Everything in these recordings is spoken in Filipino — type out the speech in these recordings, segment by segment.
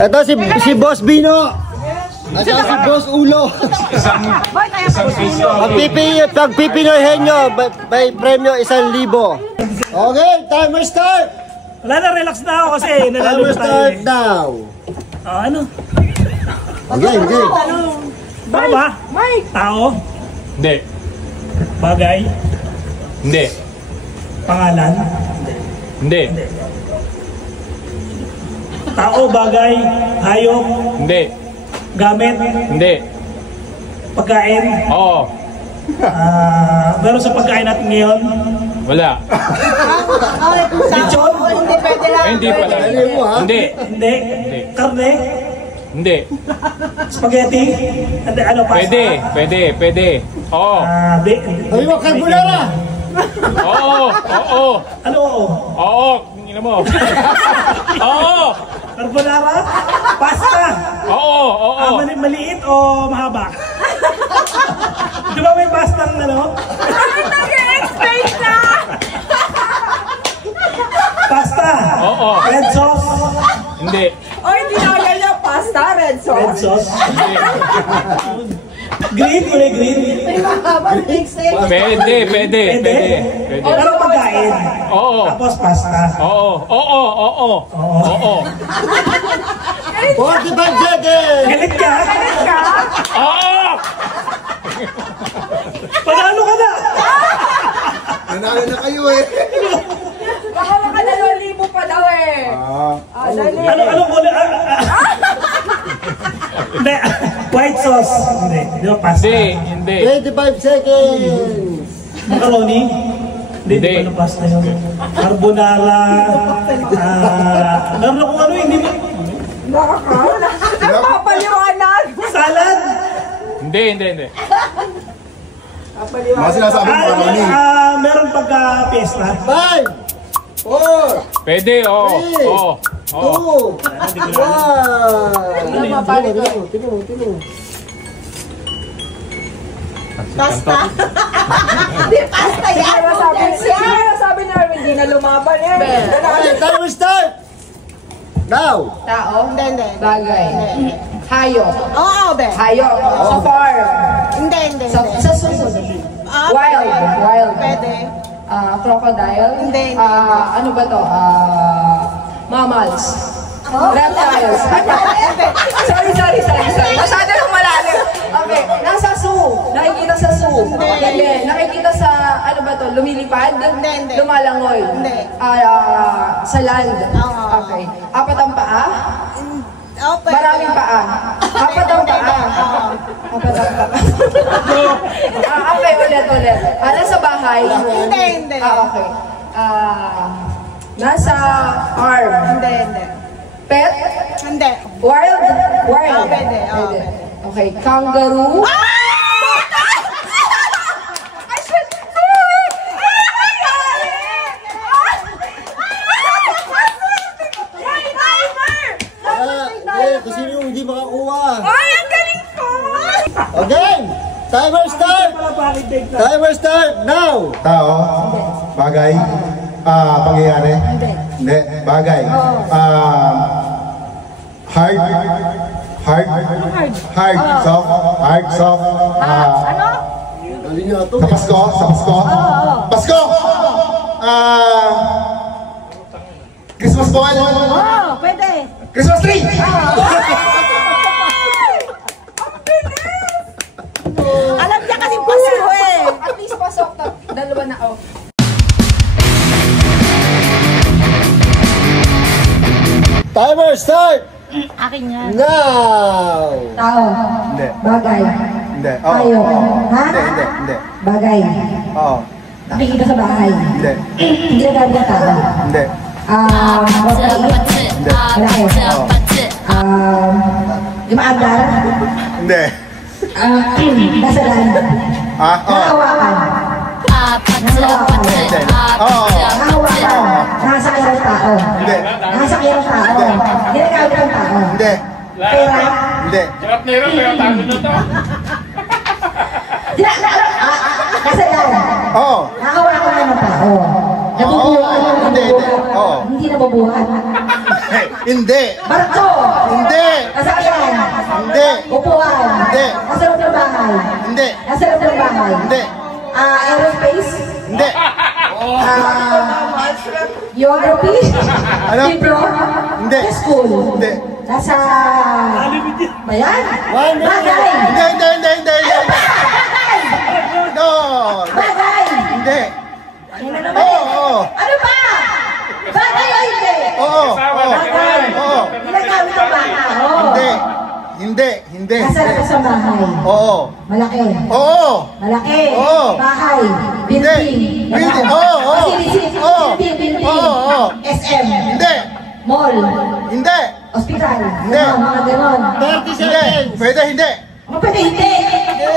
Ito si Boss Bino. At si Boss Ulo. Pagpipinoyhin nyo, may premyo 1,000. Okay, timer start. Wala na, relax na ako kasi nalalo Timer start now. Ano? Okay. Baka ba? Tao? Hindi. Bagay? Hindi. Pangalan? Hindi. Tao, bagay, hayop, Hindi. gamit, Hindi. pagkain. Oo. Meron sa pagkain natin ngayon. Wala. Lechon? Hindi pwede lang. Hindi pala. Hindi. Hindi. Karne? Hindi. Spaghetti? Ano, pasta? Pwede. Oo. Ay mo, carbonara. Oo. Ano? Oo. Tingnan mo. Oo. Carbonara? Pasta? Oo. Maliit o mahaba? Di ba may pasta ng ano? Nag-explain na! Pasta? Oo. Red sauce? Hindi. O, hindi na kaya niya pasta, red Red sauce. sauce? Hindi. Green? Kulay green? Pwede. Pero pagkain? Oo. Tapos pasta? Oo. 45 seconds. Galit ka? Oo. Panalo ka na! Nanalo na kayo eh. Baka maka 2,000 pa daw eh. Dali. Ano kulay? Hindi. White sauce? Hindi. Di ba pasta? Hindi. 25 seconds. Macaroni? Hindi pa ng pasta yun. Carbonara. Meron akong ano, hindi ba? Nagpapaliwanag. Salad? Hindi. Mga sinasabi mo macaroni. Meron pagka-pesta? 5, 4, Pwede, oo. 2, 1. Tino mo. Pasta. Hindi pasta yan. Sabi ni Arvin, hindi na lumaban yan. Okay, timer start. Now. Tao? Hindi. Bagay? Hindi. Hayop? Oo, be. Hayop? Sa farm? Hindi. Sa susunod? Wild? Pwede. Crocodile? Hindi. Ano ba to? Mammals? Reptiles? Sorry. Masyado lang malalim. Okay, nasa zoo. Nakikita sa zoo. Hindi. Nakikita sa, ano ba to? Lumilipad? Hindi. Lumalangoy? Hindi. Sa land? Okay. Apat ang paa? Maraming paa. Apat ang paa. Okay, ulit. Nasa bahay? Hindi. Okay. Nasa arm? Hindi. Pet? Hindi. Wild? Pwede. Okay, kangaroo? Kasi yung hindi makakuha. Ay, ang galing ko! Okay, timer start. Timer start now. Tao, bagay, pangyayari. Hindi. Bagay. Hard, soft. Ano? Galing nyo ito. Sa Pasko. Christmas ball. Oo, pwede. Christmas tree. Alam niya kasi Pasko eh. At least pasok. Dalawa na ako. Timer start. Akin yan. Now. Tao? Hindi. Bagay? Hindi. Hayop? Ha? Hindi. Bagay? Oo. Nakikita sa bahay? Hindi. Hindi na gamit tao? Hindi. Malaki? Lumaandar? Hindi. Nasa daan? Nakahawakan? Oo. Nakahawakan? Nakasakyan ng tao? Hindi. Nakasakyan ng tao? Ginagamit ng tao? Hindi. Pera? Hindi. Nasa daan? Oo. Nakahawakan na ng tao? Hindi. Oo. Hindi nabubuhat? Hindi. Barko! Hindi. Nasaan? Hindi. Upuan. Hindi. Nasa loob ng bahay. Hindi. Nasa loob ng bahay. Hindi. Aerospace. Hindi. Geography. Ano? Libro. Hindi. School. Hindi. Nasa... Bayan? One minute. Bagay. Hindi. No. Bagay. Hindi. Ano na naman? Oo. Ano ba? Bagay o hindi? Oo. Bagay. Oo. Ginagamit ang bahay. Oo. Hindi. Nasa labas ng bahay. Oo. Malaki. Oo. Malaki. Oo. Bahay. Hindi. Building. Building. Oo. Oo. Building. Oo. SM. Hindi. Mall. Hindi. Hospital. Hindi. Ganon, mga ganon. 30 Hindi. seconds. Pwede hindi. Mga pwede hindi.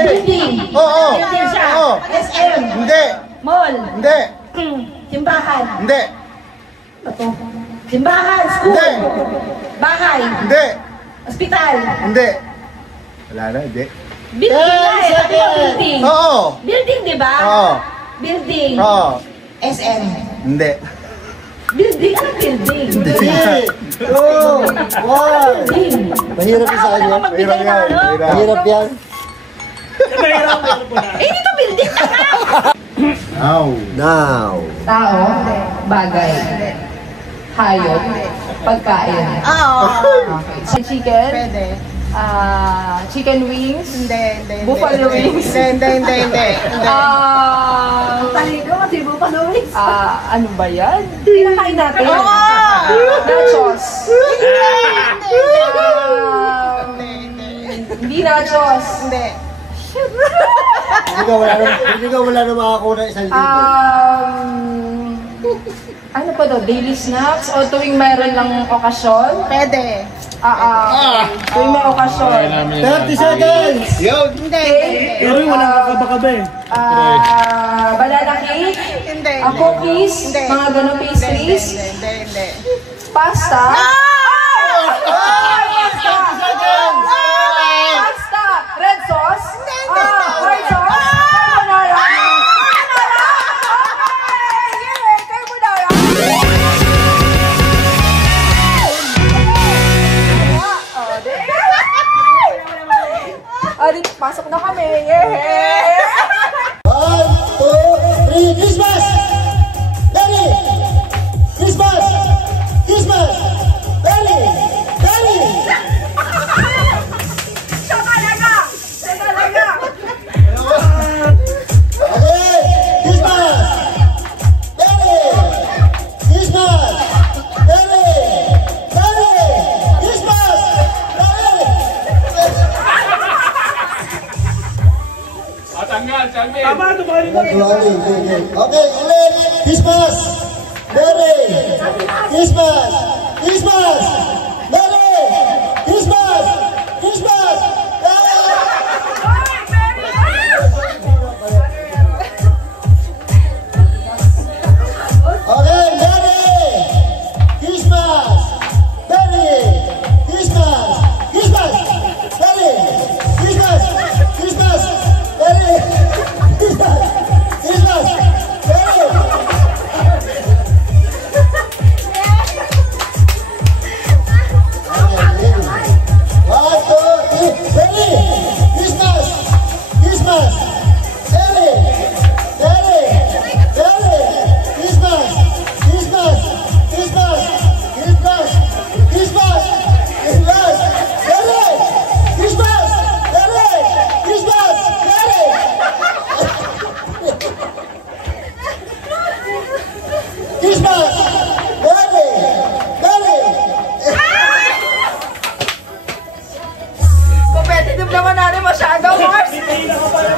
Building. Oo. Building siya. Oo. SM. Hindi. Mall. Hindi. Simbahan. Hindi. Ano to? Simbahan. School. Hindi. Bahay. Hindi. Hospital. Hindi. Wala na, hindi. Building nga eh. Sabi mo building. Oo. Building, di ba? Oo. Building. Oo. SM. Hindi. Building. Building. 3, 2, 1. Building. Mahirap yung sa kanya. Magbigay na ano? Mahirap yan. Mahirap po na. Eh, dito building na nga. Now. Tao. Bagay. Hayop. Pagkain. Okay. Chicken. Pwede. Chicken wings. Hindi. Buffalo wings. Hindi. Talino kasi buffalo wings. Ano ba yan? Pinakain natin. Nachos. Hindi nachos. Hindi. Hindi ka wala na makakuha ng 1,000. Ano pa to? Daily snacks? O tuwing mayroon lang okasyon? Pwede. Tuwing may okasyon. 30 seconds. Hindi. Pero wala kakaba-kaba eh. Banana cake? Hindi. Cookies? Hindi. Mga ganong pastries? Hindi. Pasta? Pasta! Red sauce? White sauce? Carbonara? Carbonara? Di pasok na kami. Yeah! 1, 2, 3. Christmas! Ready! Christmas! Christmas! Ready! Ready! Siya talaga! Okay! Christmas! Ready! Christmas! Ready! Ready! Christmas! Ready! Tanggal, Chalvin. Tama, tumali mo. Okay, ulit! Christmas! Ready! Christmas! Christmas! Ready! Christmas! Christmas! Okay, ready! Christmas! Ready! Christmas! Christmas! Ready! Christmas! Christmas! Ready! Christmas! Christmas! Ready! One, two, three, ready! Christmas! Christmas! Ready! Ready! Ready! Christmas! Christmas! Christmas! Christmas! Christmas! Christmas! Ready! Christmas! Ready! Christmas! Ready! Christmas! Ready! Ready! Competitive naman natin masyado, Mars! Hindi na ka pala